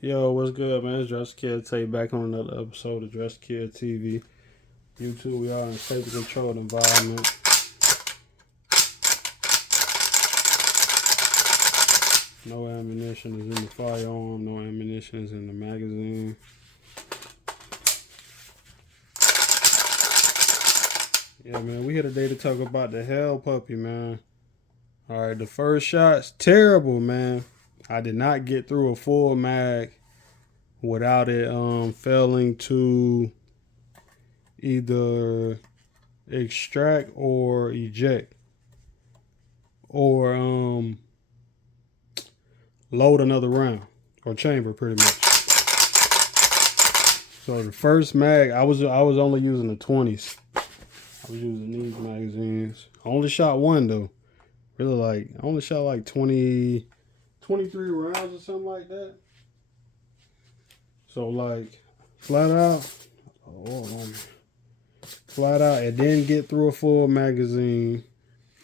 Yo, what's good, man? It's Dress Kid Tay back on another episode of Dress Kid TV. YouTube, we are in a safety controlled environment. No ammunition is in the firearm, no ammunition is in the magazine. Yeah, man, we here today to talk about the Hellpuppy, man. Alright, the first shot's terrible, man. I did not get through a full mag without it failing to either extract or eject or load another round or chamber, pretty much. So the first mag, I was only using the 20s. I was using these magazines. I only shot one though. Really, like I only shot like 23 rounds or something like that. So like flat out, it didn't get through a full magazine,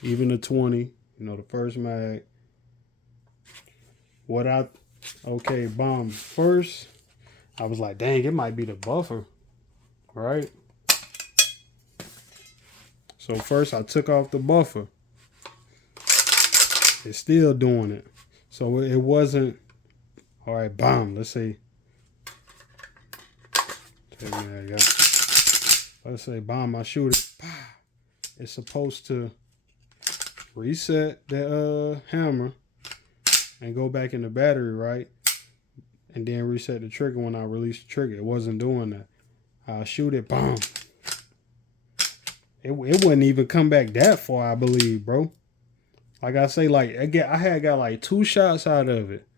even the 20. The first mag. Bomb first. I was like, dang, it might be the buffer, right? So first I took off the buffer. It's still doing it. So it wasn't, all right, bomb, let's see. Let's say bomb, I shoot it. It's supposed to reset the hammer and go back in the battery, right? And then reset the trigger when I release the trigger. It wasn't doing that. I shoot it, bomb. It wouldn't even come back that far, I believe, bro. Like I say, like again, I had got like 2 shots out of it.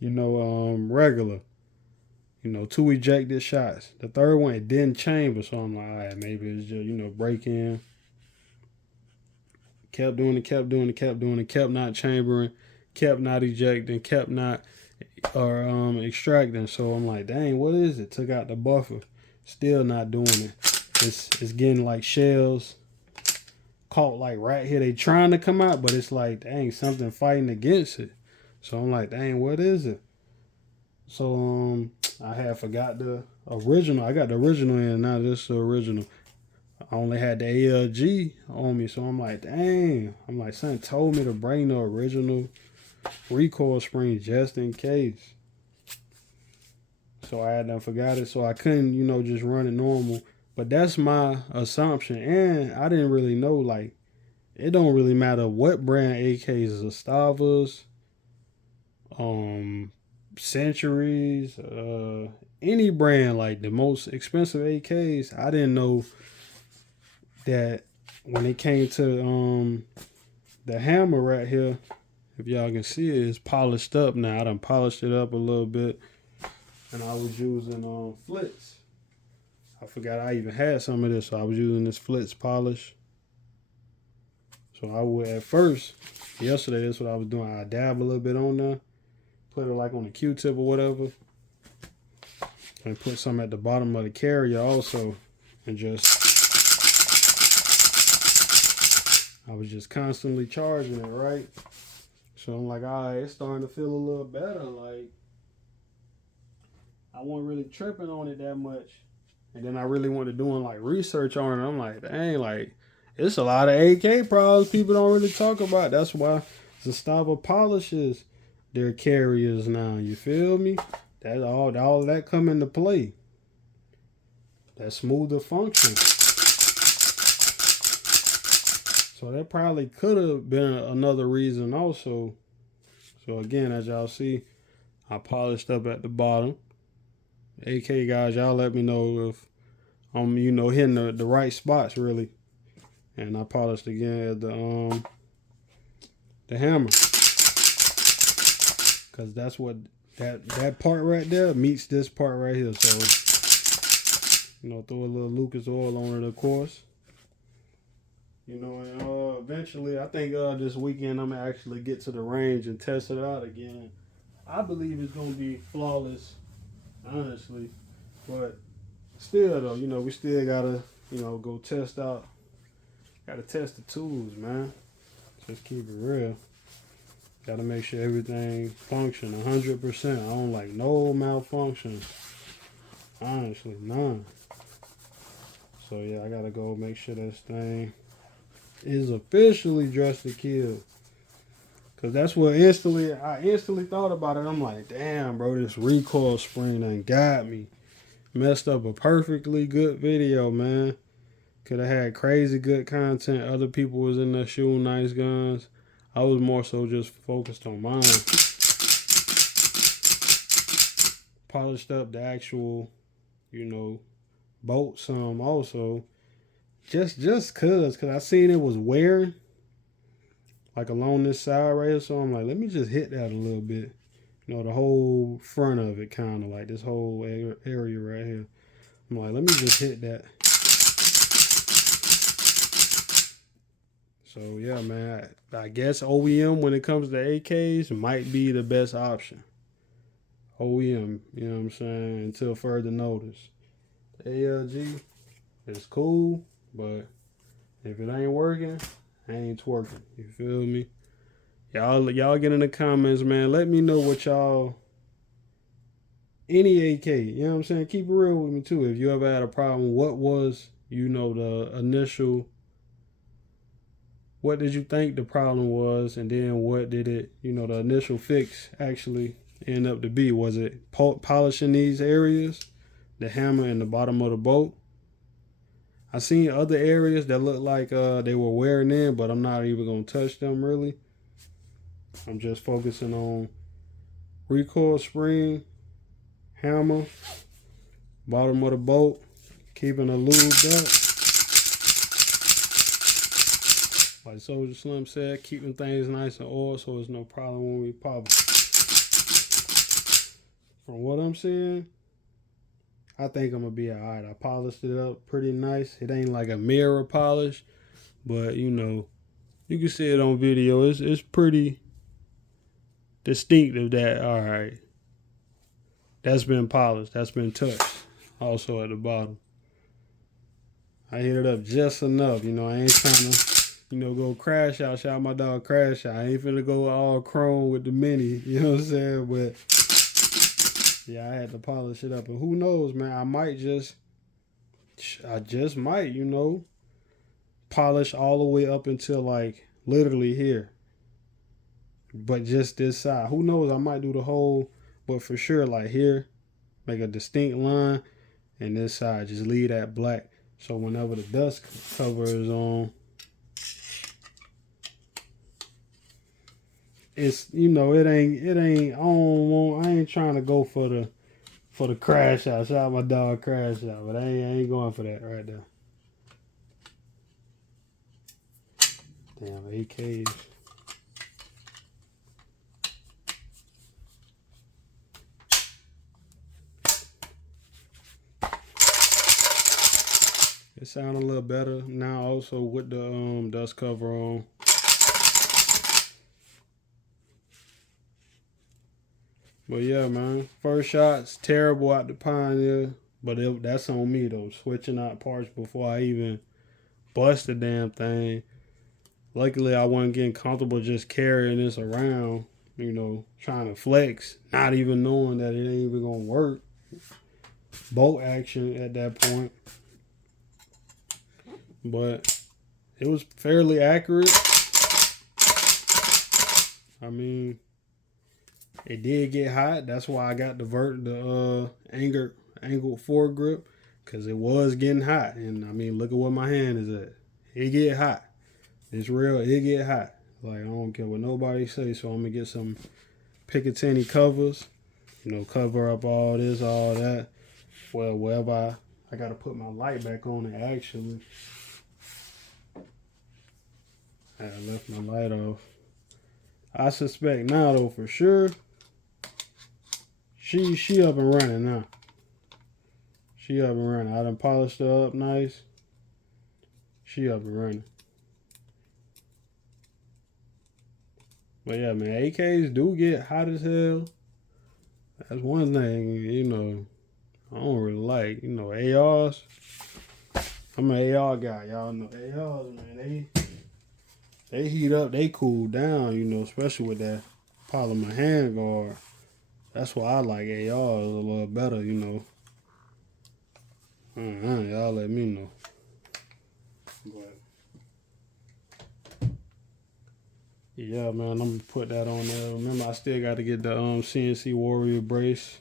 Regular. 2 ejected shots. The third one, it didn't chamber, so I'm like, all right, maybe it's just, break in. Kept doing it, kept not chambering, kept not ejecting, kept not extracting. So I'm like, dang, what is it? Took out the buffer, still not doing it. It's getting like shells caught like right here. They trying to come out, but it's like, dang, something fighting against it. So I'm like, dang, what is it? So I had forgot the original. I got the original in, now this is the original. I only had the ALG on me, so I'm like, dang. I'm like, son told me to bring the original recoil spring just in case. So I had done forgot it, so I couldn't, just run it normal. But that's my assumption, and I didn't really know, like, it don't really matter what brand AKs, Estavas, Centuries, any brand, like the most expensive AKs. I didn't know that when it came to the hammer right here, if y'all can see it, it's polished up now. I done polished it up a little bit, and I was using Flitz. I forgot I even had some of this, so I was using this Flitz polish. So I would at first, yesterday, that's what I was doing. I dab a little bit on there, put it like on a Q-tip or whatever, and put some at the bottom of the carrier also, and I was just constantly charging it, right? So I'm like, all right, it's starting to feel a little better. Like, I wasn't really tripping on it that much. And then I really wanted doing like research on it. I'm like, dang, like, it's a lot of AK problems people don't really talk about. That's why Zastava polishes their carriers now. You feel me? That all that come into play. That smoother function. So that probably could have been another reason also. So again, as y'all see, I polished up at the bottom. AK guys, y'all let me know if I'm hitting the right spots really. And I polished again at the hammer, because that's what that part right there meets this part right here. So throw a little Lucas oil on it, of course. And eventually, I think this weekend I'm gonna actually get to the range and test it out again. I believe it's gonna be flawless, honestly. But still, though, we still gotta, go test out. Gotta test the tools, man. Just keep it real. Gotta make sure everything function 100%. I don't like no malfunctions. Honestly, none. So yeah, I gotta go make sure this thing is officially dressed to kill. Cause that's what I instantly thought about it. I'm like, damn, bro, this recoil spring done got me. Messed up a perfectly good video, man. Could have had crazy good content. Other people was in there shooting nice guns. I was more so just focused on mine. Polished up the actual, bolt some also. Just cause I seen it was wearing. Like along this side right here. So I'm like, let me just hit that a little bit. The whole front of it kind of like this whole area right here. I'm like, let me just hit that. So yeah, man, I guess OEM when it comes to AKs might be the best option. OEM, you know what I'm saying? Until further notice. ALG is cool, but if it ain't working, ain't twerking. You feel me? Y'all get in the comments, man. Let me know what y'all, any AK, you know what I'm saying? Keep it real with me too. If you ever had a problem, what was, the initial, what did you think the problem was? And then what did it, the initial fix actually end up to be? Was it polishing these areas, the hammer and the bottom of the bolt? I seen other areas that looked like they were wearing in, but I'm not even going to touch them really. I'm just focusing on recoil spring, hammer, bottom of the bolt, keeping it lubed up. Like Soldier Slim said, keeping things nice and oiled so there's no problem when we pop it. From what I'm seeing, I think I'm going to be alright. I polished it up pretty nice. It ain't like a mirror polish, but you can see it on video. It's pretty distinctive that, alright, that's been polished. That's been touched. Also at the bottom. I hit it up just enough. I ain't trying to, go crash out. Shout out my dog Crash Out. I ain't finna go all chrome with the mini. You know what I'm saying? But yeah, I had to polish it up. And who knows, man? I just might, polish all the way up until like literally here. But just this side. Who knows? I might do the whole, but for sure, like here, make a distinct line. And this side, just leave that black. So whenever the dust cover is on, it's, it ain't, I ain't trying to go for the crash out. Shout out my dog Crash Out. But I ain't going for that right there. Damn, AKs. It sounds a little better now also with the dust cover on. But yeah, man. First shot's terrible out the Pioneer. But that's on me though. Switching out parts before I even bust the damn thing. Luckily I wasn't getting comfortable just carrying this around. Trying to flex. Not even knowing that it ain't even gonna work. Bolt action at that point. But it was fairly accurate. I mean, it did get hot. That's why I got the angled foregrip, because it was getting hot. And I mean, look at what my hand is at. It get hot. It's real. It get hot. Like, I don't care what nobody say. So I'm gonna get some Picatinny covers. Cover up all this, all that. Well, wherever I gotta put my light back on it actually. I left my light off. I suspect now though for sure. She up and running now. She up and running. I done polished her up nice. She up and running. But yeah, man, AKs do get hot as hell. That's one thing, I don't really like. ARs. I'm an AR guy. Y'all know ARs, man. They heat up, they cool down, especially with Probably my hand guard. That's why I like AR is a little better, you know. Y'all let me know. But yeah, man, I'm gonna put that on there. Remember, I still got to get the CNC Warrior brace.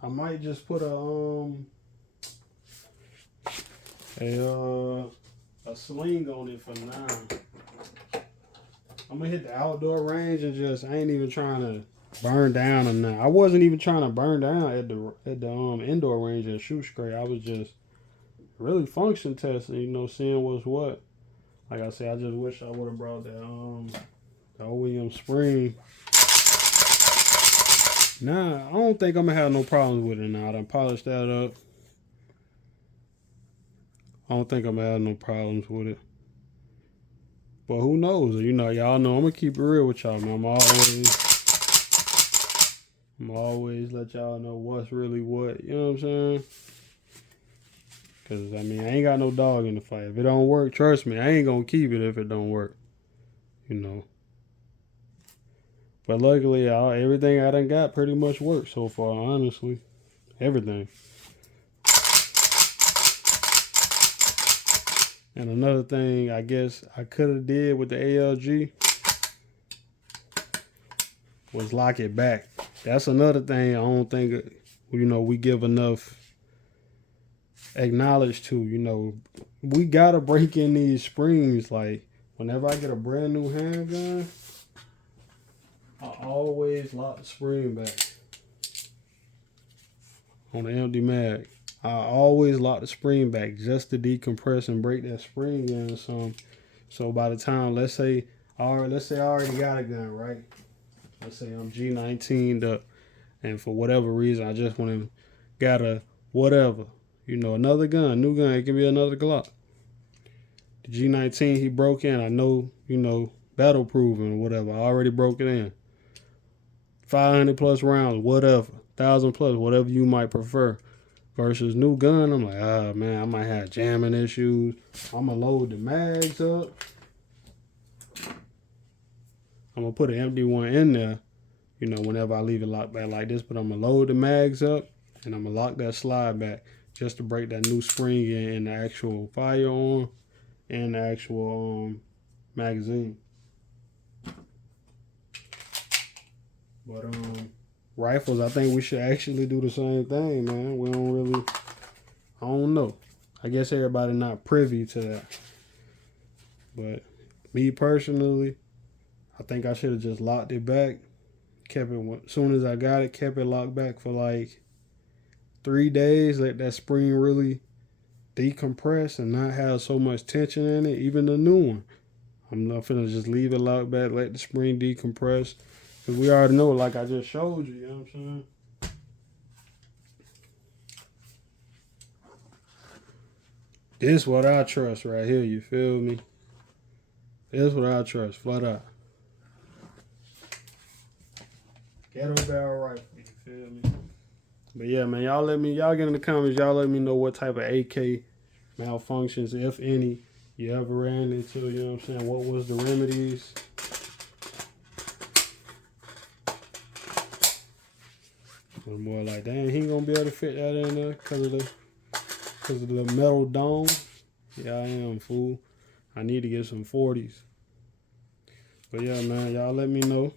I might just put a sling on it for now. I'm gonna hit the outdoor range and I ain't even trying to burn down or nothing. I wasn't even trying to burn down at the indoor range and shoot straight. I was just really function testing, you know, seeing what's what. Like I said, I just wish I would have brought that the OEM spring. Nah, I don't think I'm gonna have no problems with it now. I done polished that up. I don't think I'm gonna have no problems with it. But who knows? You know, y'all know I'm gonna keep it real with y'all, man. I'm always let y'all know what's really what. You know what I'm saying? Cause I mean, I ain't got no dog in the fight. If it don't work, trust me, I ain't gonna keep it if it don't work. You know. But luckily, everything I done got pretty much worked so far. Honestly, everything. And another thing, I guess I could have did with the ALG was lock it back. That's another thing I don't think, you know, we give enough acknowledge to. You know, we gotta break in these springs. Like whenever I get a brand new handgun, I always lock the spring back on the empty mag. I always lock the spring back just to decompress and break that spring in some. So by the time, let's say I already got a gun, right? Let's say I'm G19'd up, and for whatever reason I just went and got a whatever, you know, another gun, new gun. It can be another Glock. The G19 he broke in. I know, you know, battle proven or whatever. I already broke it in. 500 plus rounds, whatever, 1,000 plus, whatever you might prefer. Versus new gun, I'm like, man, I might have jamming issues. I'm gonna load the mags up. I'm gonna put an empty one in there, you know, whenever I leave it locked back like this. But I'm gonna load the mags up and I'm gonna lock that slide back just to break that new spring in the actual firearm and the actual magazine. But rifles, I think we should actually do the same thing, man. We don't really, I don't know. I guess everybody not privy to that. But me personally, I think I should have just locked it back. Kept it, as soon as I got it, kept it locked back for like 3 days. Let that spring really decompress and not have so much tension in it. Even the new one, I'm not finna just leave it locked back, let the spring decompress. Because we already know, like I just showed you, you know what I'm saying? This what I trust right here, you feel me? This what I trust, flat out. Ghetto barrel rifle, you feel me? But yeah, man, y'all get in the comments, y'all let me know what type of AK malfunctions, if any, you ever ran into, you know what I'm saying? What was the remedies? I'm more like, dang, he ain't gonna be able to fit that in there because of the metal dome. Yeah, I am, fool. I need to get some 40s. But yeah, man, y'all let me know.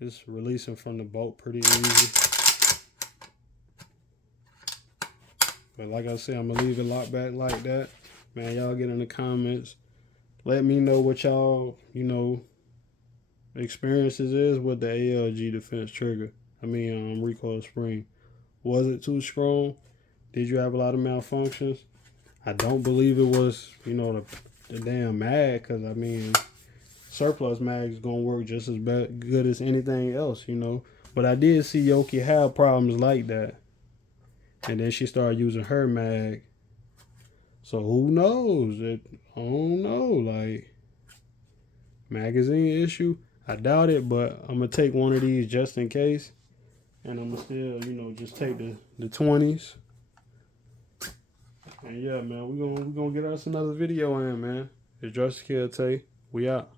It's releasing from the bolt pretty easy. But like I said, I'm gonna leave it locked back like that. Man, y'all get in the comments. Let me know what y'all, you know, experiences is with the ALG defense trigger. Recoil spring. Was it too strong? Did you have a lot of malfunctions? I don't believe it was, you know, the damn mag, because I mean, surplus mag is gonna work just as good as anything else, you know. But I did see Yoki have problems like that, and then she started using her mag. So who knows? I don't know. Like, magazine issue? I doubt it, but I'm gonna take one of these just in case. And I'm gonna still, you know, just take the 20s. And yeah, man, we're gonna get us another video in, man. It's Just Kill Tay. We out.